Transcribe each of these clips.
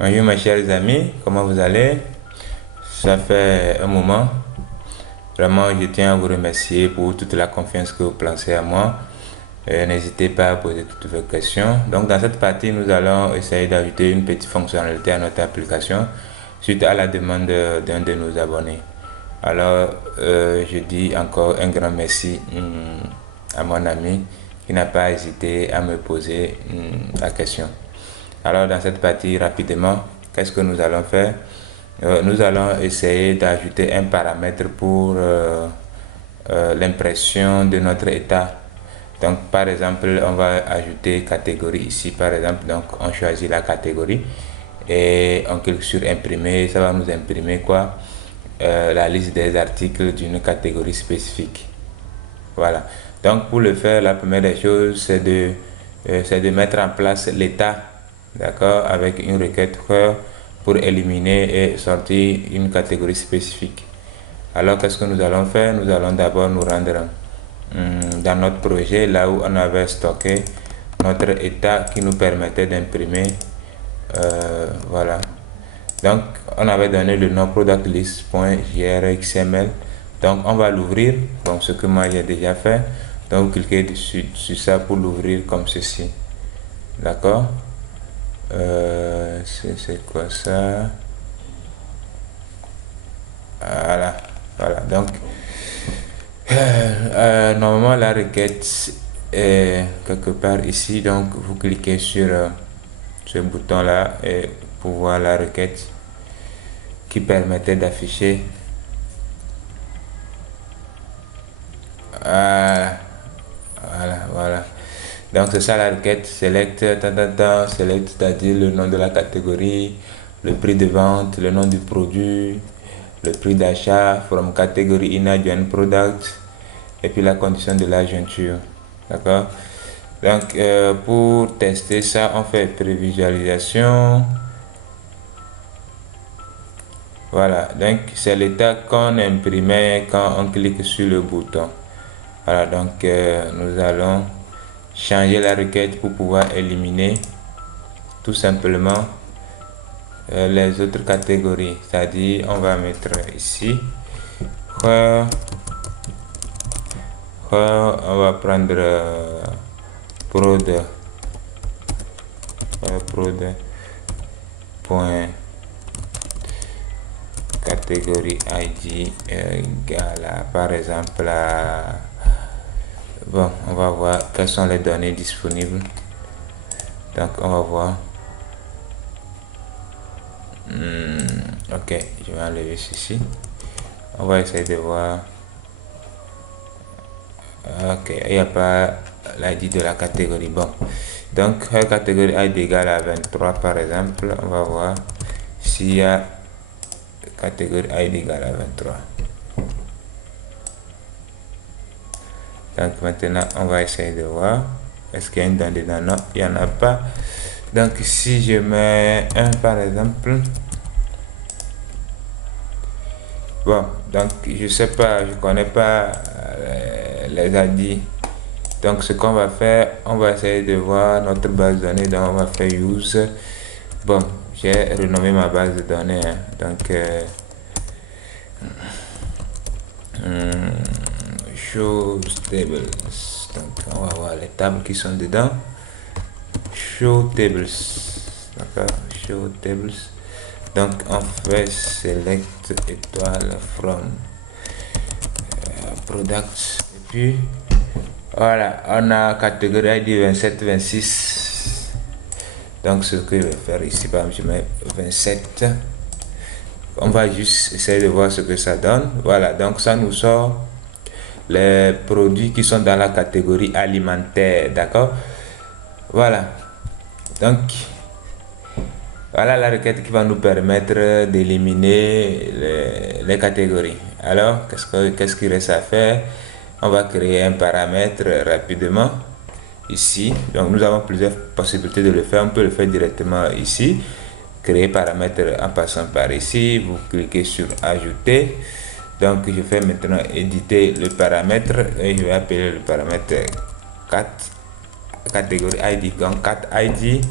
Bonjour mes chers amis, comment vous allez? Ça fait un moment. Vraiment, je tiens à vous remercier pour toute la confiance que vous placez à moi. N'hésitez pas à poser toutes vos questions. Donc dans cette partie, nous allons essayer d'ajouter une petite fonctionnalité à notre application suite à la demande d'un de nos abonnés. Alors, je dis encore un grand merci à mon ami qui n'a pas hésité à me poser la question. Alors, dans cette partie, rapidement, qu'est-ce que nous allons faire? Nous allons essayer d'ajouter un paramètre pour l'impression de notre état. Donc, par exemple, on va ajouter catégorie ici, par exemple. Donc, on choisit la catégorie et on clique sur imprimer. Ça va nous imprimer quoi? La liste des articles d'une catégorie spécifique. Voilà. Donc, pour le faire, la première des choses, c'est de mettre en place l'état, d'accord, avec une requête pour éliminer et sortir une catégorie spécifique. Alors, qu'est-ce que nous allons faire? Nous allons d'abord nous rendre dans notre projet, là où on avait stocké notre état qui nous permettait d'imprimer. Voilà. Donc, on avait donné le nom productlist.grxml. Donc, on va l'ouvrir. Donc, ce que moi j'ai déjà fait. Donc, vous cliquez dessus, sur ça pour l'ouvrir comme ceci. D'accord? C'est quoi ça? Voilà. Voilà. Donc, normalement, la requête est quelque part ici. Donc, vous cliquez sur ce bouton-là et pour voir la requête qui permettait d'afficher. Voilà. Donc c'est ça la requête, select, select, c'est-à-dire le nom de la catégorie, le prix de vente, le nom du produit, le prix d'achat, from category in join product, et puis la condition de la jointure. D'accord? Donc pour tester ça, on fait prévisualisation. Voilà, donc c'est l'état qu'on imprimait quand on clique sur le bouton. Voilà, donc nous allons changer la requête pour pouvoir éliminer tout simplement les autres catégories. C'est-à-dire, on va mettre ici, on va prendre prod point catégorie ID égale par exemple bon, on va voir quelles sont les données disponibles. Donc on va voir. Ok, je vais enlever ceci. On va essayer de voir. Ok, il n'y a pas l'ID de la catégorie. Bon, donc la catégorie ID égale à 23 par exemple. On va voir s'il y a catégorie ID égale à 23. Donc maintenant, on va essayer de voir. Est-ce qu'il y a une donnée dedans? Non, il n'y en a pas. Donc si je mets 1 par exemple. Bon, donc je sais pas, je connais pas les ID. Donc ce qu'on va faire, on va essayer de voir notre base de données. Donc on va faire use. Bon, j'ai renommé ma base de données. Hein. Donc show tables. Donc on va voir les tables qui sont dedans. Show tables. D'accord, show tables. Donc on fait select étoile from products et puis voilà, on a catégorie ID 27 26. Donc ce que je vais faire ici, par exemple, je mets 27. On va juste essayer de voir ce que ça donne. Voilà, donc ça nous sort les produits qui sont dans la catégorie alimentaire. D'accord? Voilà. Donc voilà la requête qui va nous permettre d'éliminer les catégories. Alors, qu'est-ce qu'il reste à faire? On va créer un paramètre rapidement ici. Donc, nous avons plusieurs possibilités de le faire. On peut le faire directement ici. Créer paramètre en passant par ici. Vous cliquez sur ajouter. Donc, je fais maintenant éditer le paramètre et je vais appeler le paramètre catégorie ID. Donc, cat ID.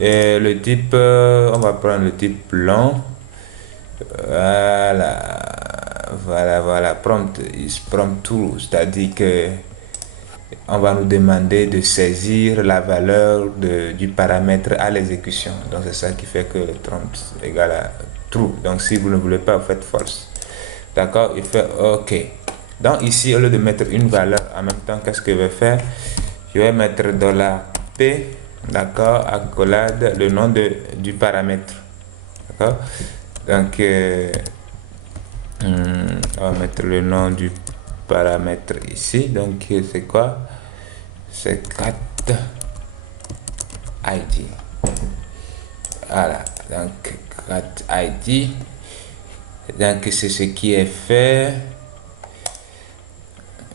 Et le type, on va prendre le type long. Voilà, prompt is prompt true, c'est-à-dire que on va nous demander de saisir la valeur du paramètre à l'exécution. Donc c'est ça qui fait que le prompt égale à true. Donc si vous ne voulez pas, vous faites false. D'accord, il fait OK. Donc ici, au lieu de mettre une valeur en même temps, qu'est-ce que je vais faire? Je vais mettre $P, d'accord, accolade le nom du paramètre. D'accord. Donc on va mettre le nom du paramètre ici. Donc c'est quoi? C'est cat ID. Voilà, donc cat ID. Donc c'est ce qui est fait.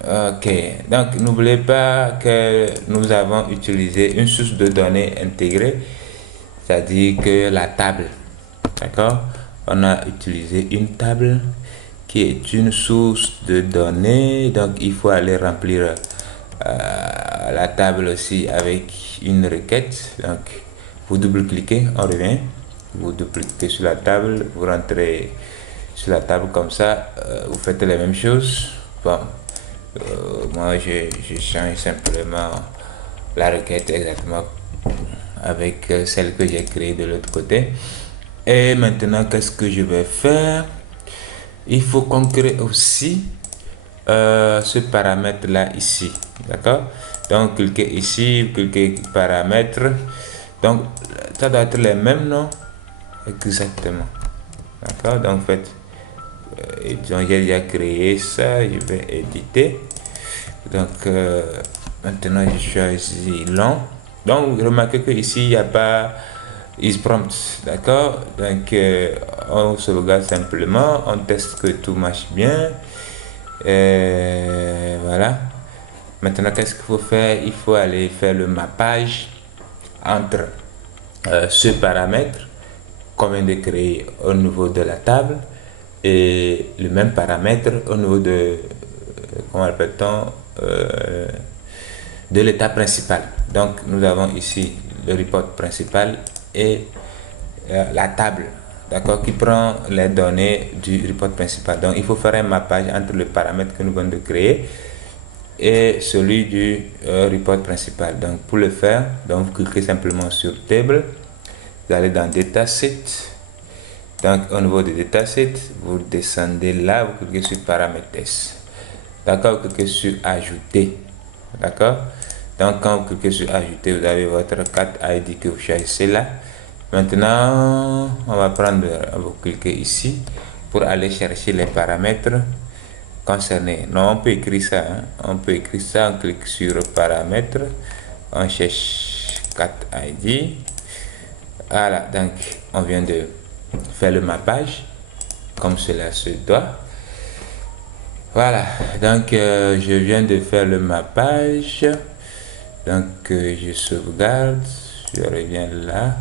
Ok, donc n'oubliez pas que nous avons utilisé une source de données intégrée, c'est-à-dire que la table. D'accord, on a utilisé une table qui est une source de données, donc il faut aller remplir la table aussi avec une requête. Donc vous double-cliquez, on revient, vous double-cliquez sur la table, vous rentrez sur la table comme ça, vous faites les mêmes choses. Bon, moi je change simplement la requête exactement avec celle que j'ai créée de l'autre côté. Et maintenant, qu'est-ce que je vais faire? Il faut qu'on crée aussi ce paramètre là ici, d'accord? Donc cliquez ici, cliquez paramètres, donc ça doit être les mêmes noms exactement, d'accord? Donc faites j'ai déjà créé ça, je vais éditer. Donc maintenant je choisis long. Donc remarquez que ici il n'y a pas isPrompt, d'accord? Donc on sauvegarde simplement, on teste que tout marche bien. Voilà. Maintenant qu'est-ce qu'il faut faire? Il faut aller faire le mappage entre ce paramètre qu'on vient de créer au niveau de la table et le même paramètre au niveau de comment appelle-t-on de l'état principal. Donc nous avons ici le report principal et la table, d'accord, qui prend les données du report principal. Donc il faut faire un mappage entre le paramètre que nous venons de créer et celui du report principal. Donc pour le faire, donc vous cliquez simplement sur table, vous allez dans dataset. Donc au niveau de dataset, vous descendez là, vous cliquez sur paramètres. D'accord, vous cliquez sur ajouter. D'accord. Donc quand vous cliquez sur ajouter, vous avez votre carte ID que vous choisissez là. Maintenant, on va prendre, vous cliquez ici pour aller chercher les paramètres concernés. Non, on peut écrire ça, hein. On peut écrire ça, on clique sur paramètres, on cherche carte ID. Voilà, donc on vient de faire le mappage comme cela se doit. Voilà, donc je viens de faire le mappage. Donc je sauvegarde, je reviens là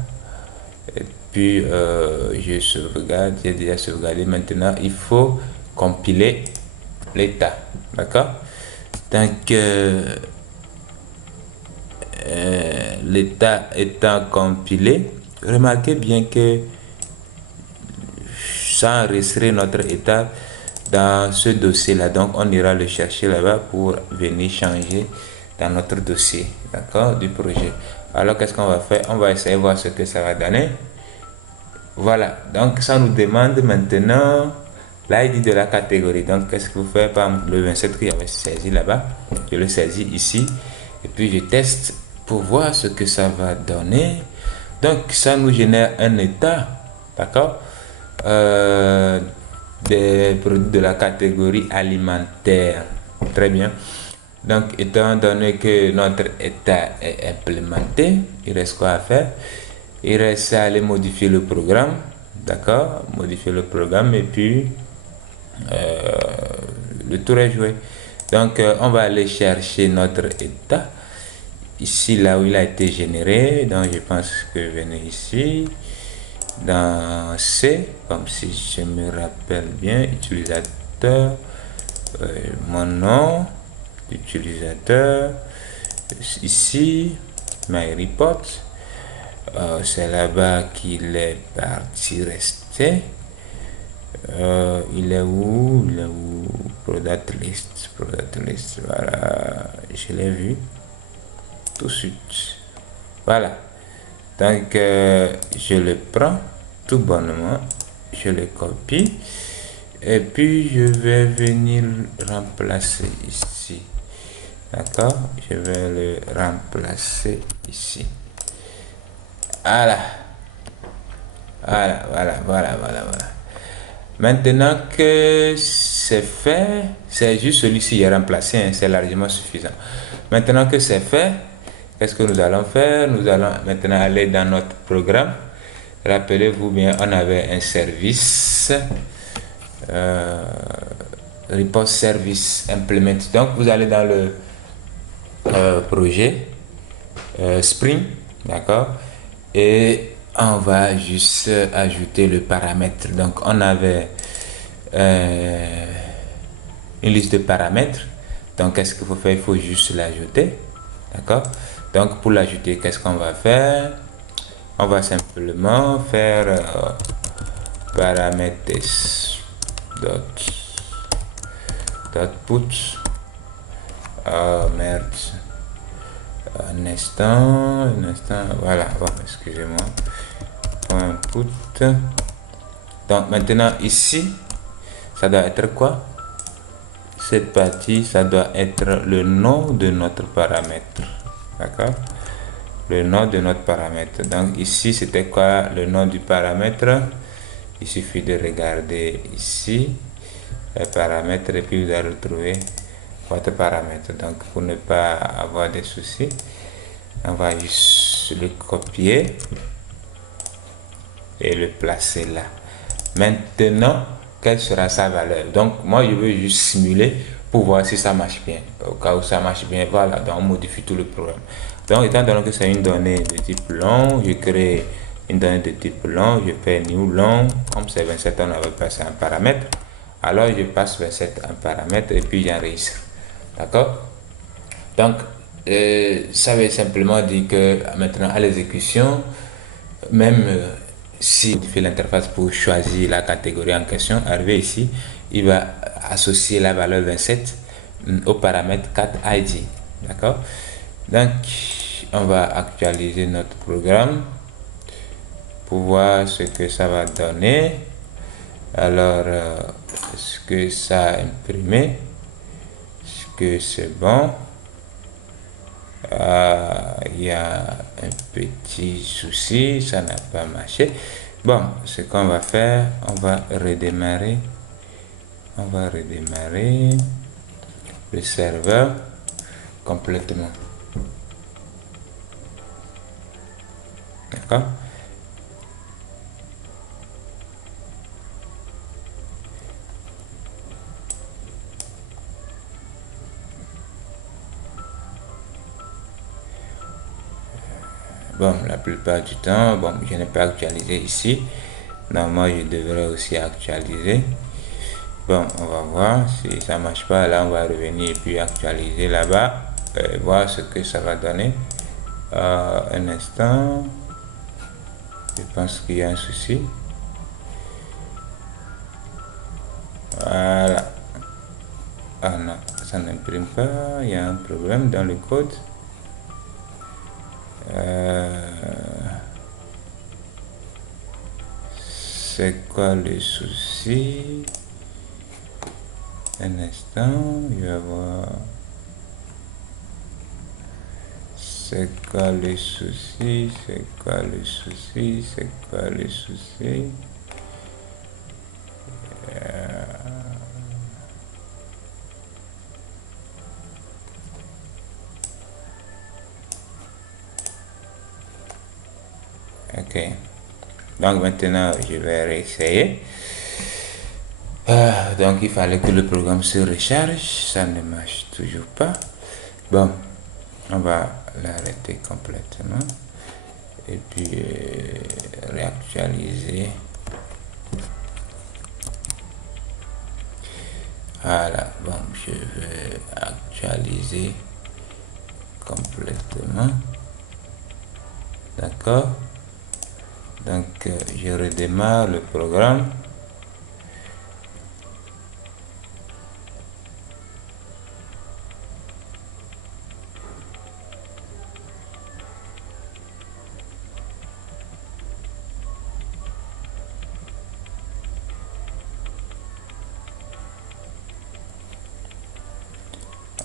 et puis je sauvegarde, j'ai déjà sauvegardé. Maintenant il faut compiler l'état, d'accord? Donc l'état étant compilé, remarquez bien que ça enregistrer notre état dans ce dossier là, donc on ira le chercher là-bas pour venir changer dans notre dossier, d'accord, du projet. Alors qu'est-ce qu'on va faire? On va essayer de voir ce que ça va donner. Voilà, donc ça nous demande maintenant l'ID de la catégorie. Donc qu'est-ce que vous faites? Par le 27 que j'avais saisi là-bas, je le saisis ici et puis je teste pour voir ce que ça va donner. Donc ça nous génère un état, d'accord, des produits de la catégorie alimentaire. Très bien. Donc étant donné que notre état est implémenté, il reste quoi à faire? Il reste à aller modifier le programme, d'accord, modifier le programme et puis le tour est joué. Donc on va aller chercher notre état ici là où il a été généré. Donc je pense que venez ici dans C, comme si je me rappelle bien, utilisateur, mon nom d'utilisateur, ici my report. C'est là-bas qu'il est parti rester. Il est où? Il est où? Product list. Voilà, je l'ai vu tout de suite. Voilà. Donc, je le prends tout bonnement. Je le copie. Et puis, je vais venir remplacer ici. D'accord? Je vais le remplacer ici. Voilà. Voilà. Maintenant que c'est fait, c'est juste celui-ci est remplacé, hein, c'est largement suffisant. Maintenant que c'est fait, qu'est-ce que nous allons faire? Nous allons maintenant aller dans notre programme. Rappelez-vous bien, on avait un service, report service implement. Donc vous allez dans le projet Spring, d'accord, et on va juste ajouter le paramètre. Donc on avait une liste de paramètres. Donc qu'est-ce qu'il faut faire? Il faut juste l'ajouter, d'accord. Donc pour l'ajouter, qu'est-ce qu'on va faire? On va simplement faire paramètres dot put. Oh merde, un instant, voilà, bon, excusez-moi, put. Donc maintenant ici ça doit être quoi? Cette partie, ça doit être le nom de notre paramètre, d'accord, le nom de notre paramètre. Donc ici c'était quoi le nom du paramètre? Il suffit de regarder ici les paramètres et puis vous allez retrouver votre paramètre. Donc pour ne pas avoir des soucis, on va juste le copier et le placer là. Maintenant, quelle sera sa valeur? Donc moi je veux juste simuler pour voir si ça marche bien. Au cas où ça marche bien, voilà, donc on modifie tout le programme. Donc étant donné que c'est une donnée de type long, je crée une donnée de type long, je fais new long. Comme c'est 27, on avait passé un paramètre, alors je passe 27 en paramètre et puis j'enregistre, d'accord. Donc ça veut simplement dire que maintenant à l'exécution, même si on fait l'interface pour choisir la catégorie en question, arrivé ici, il va associer la valeur 27 au paramètre cat_id, d'accord. Donc on va actualiser notre programme pour voir ce que ça va donner. Alors est-ce que ça a imprimé? Est-ce que c'est bon? Il y a un petit souci, ça n'a pas marché. Bon, ce qu'on va faire, on va redémarrer le serveur complètement, d'accord. Bon, la plupart du temps, bon, je n'ai pas actualisé ici. Normalement, je devrais aussi actualiser. Bon, on va voir si ça marche pas. Là, on va revenir et puis actualiser là-bas, voir ce que ça va donner. Un instant, je pense qu'il y a un souci. Voilà. Ah non, ça n'imprime pas. Il y a un problème dans le code. C'est quoi le souci? Un instant, je vais voir. C'est quoi le souci? Ok. Donc maintenant, je vais réessayer. Donc il fallait que le programme se recharge. Ça ne marche toujours pas. Bon, on va l'arrêter complètement. Et puis réactualiser. Voilà, bon, je vais actualiser complètement. D'accord. je redémarre le programme.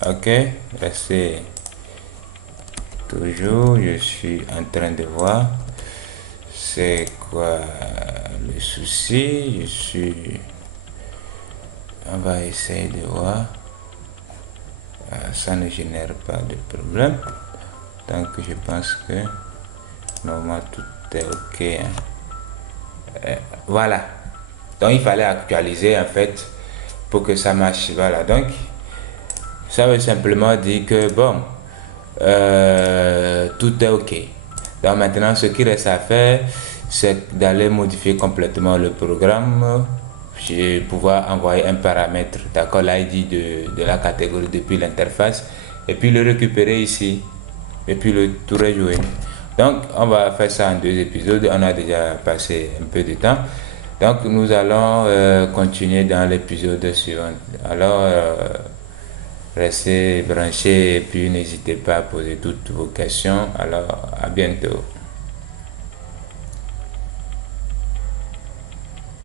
Ok, restez toujours, je suis en train de voir c'est quoi le souci. On va essayer de voir. Ça ne génère pas de problème, donc je pense que normalement tout est ok, hein. Voilà, donc il fallait actualiser en fait pour que ça marche. Voilà, donc ça veut simplement dire que bon, tout est ok. Donc maintenant ce qui reste à faire, c'est d'aller modifier complètement le programme. Je vais pouvoir envoyer un paramètre, d'accord, l'ID de la catégorie depuis l'interface, et puis le récupérer ici, et puis le tout rejouer. Donc on va faire ça en 2 épisodes, on a déjà passé un peu de temps. Donc nous allons continuer dans l'épisode suivant. Alors restez branchés et puis n'hésitez pas à poser toutes vos questions. Alors à bientôt.